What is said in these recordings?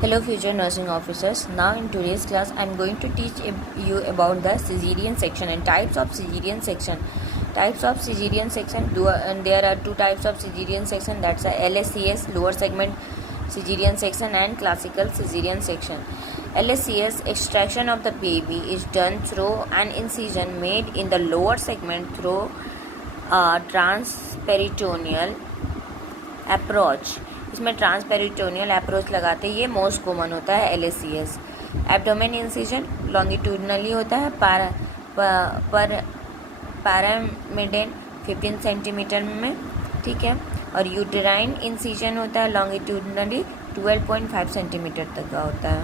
Hello future nursing officers. Now in today's class I am going to teach you about the cesarean section and types of cesarean section. Types of cesarean section, and there are two types of cesarean section, that's a LSCS, lower segment cesarean section, and classical cesarean section. LSCS, extraction of the baby is done through an incision made in the lower segment through a transperitoneal approach. इसमें ट्रांसपेरिटोनियल approach लगाते हैं, ये most common होता है LSCS. Abdomen incision longitudinally होता है, पैरामिडेन 15 centimetre में, ठीक है. और यूटेराइन इंसिजन होता है लॉन्गिट्यूडनली 12.5 सेंटीमीटर तक का होता है.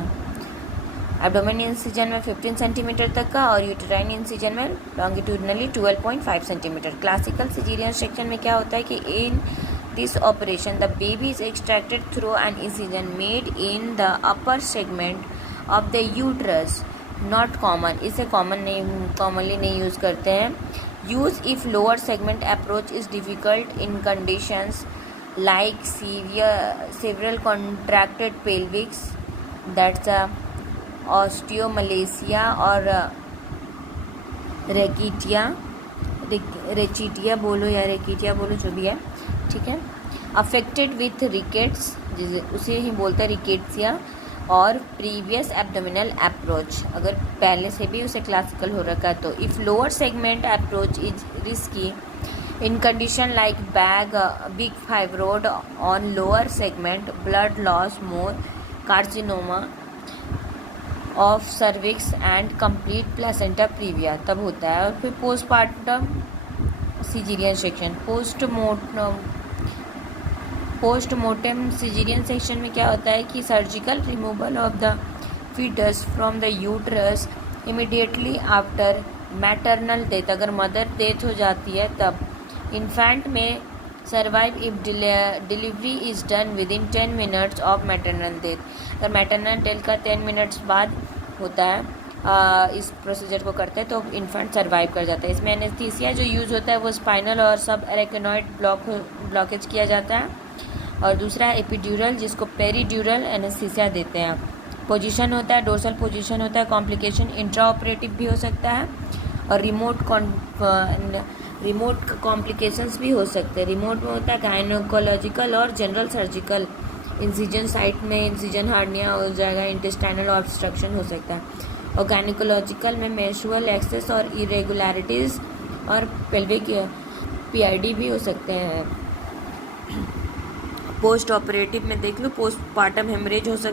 एब्डोमेन इंसिजन में 15 सेंटीमीटर तक का और यूटेराइन इंसिजन में longitudinally 12.5 centimetre. Classical caesarean section में क्या होता है कि इन this operation the baby is extracted through an incision made in the upper segment of the uterus. Not common, इसे commonly नहीं यूज़ करते हैं. Use if lower segment approach is difficult in conditions like several contracted pelvics, that's osteomalacia or रेचिटिया बोलो या रेकिटिया बोलो, जो भी है, ठीक है. अफेक्टेड विथ रिकेट्स, उसे ही बोलते हैं रिकेट्सिया, और प्रीवियस एब्डोमिनल अप्रोच, अगर पहले से भी उसे क्लासिकल हो रखा है तो. If lower segment approach is risky in condition like big fibroid on lower segment, blood loss, more carcinoma of cervix and complete placenta previa, तब होता है. और फिर postmortem caesarean section. Postmortem caesarean section में क्या होता है कि surgical removal of the foetus from the uterus immediately after maternal death, अगर मदर डेथ हो जाती है तब. Infant may survive if delivery is done with in 10 minutes of maternal death, अगर मैटरनल डेथ का 10 मिनट्स बाद होता है, इस प्रोसीजर को करते हैं तो इन्फेंट सर्वाइव कर जाता है. इसमें एनेस्थीसिया जो यूज़ होता है वो स्पाइनल और सब एरेक्नोइड ब्लॉकेज किया जाता है. और दूसरा है एपिड्यूरल, जिसको पेरीड्यूरल एनेस्थीसिया देते हैं. पोजीशन होता है, डोर्सल पोजीशन होता है. कॉम्प्लिकेशन इंट्रा ऑपरेटिव भी हो सकता है और रिमोट कॉम्प्लिकेशंस भी हो सकते हैं. रिमोट में होता है गायनोकोलॉजिकल और जनरल सर्जिकल. इंसिजन साइट में इंसिजन हार्निया हो जाएगा, इंटेस्टाइनल ऑब्स्ट्रक्शन हो सकता है. और गायनोकोलॉजिकल में मेंस्ट्रुअल एक्सेस और इरेगुलरिटीज़ और पेल्विक PID भी हो सकते हैं. पोस्ट ऑपरेटिव में देख लो, पोस्टपार्टम हेमरेज हो सकता है.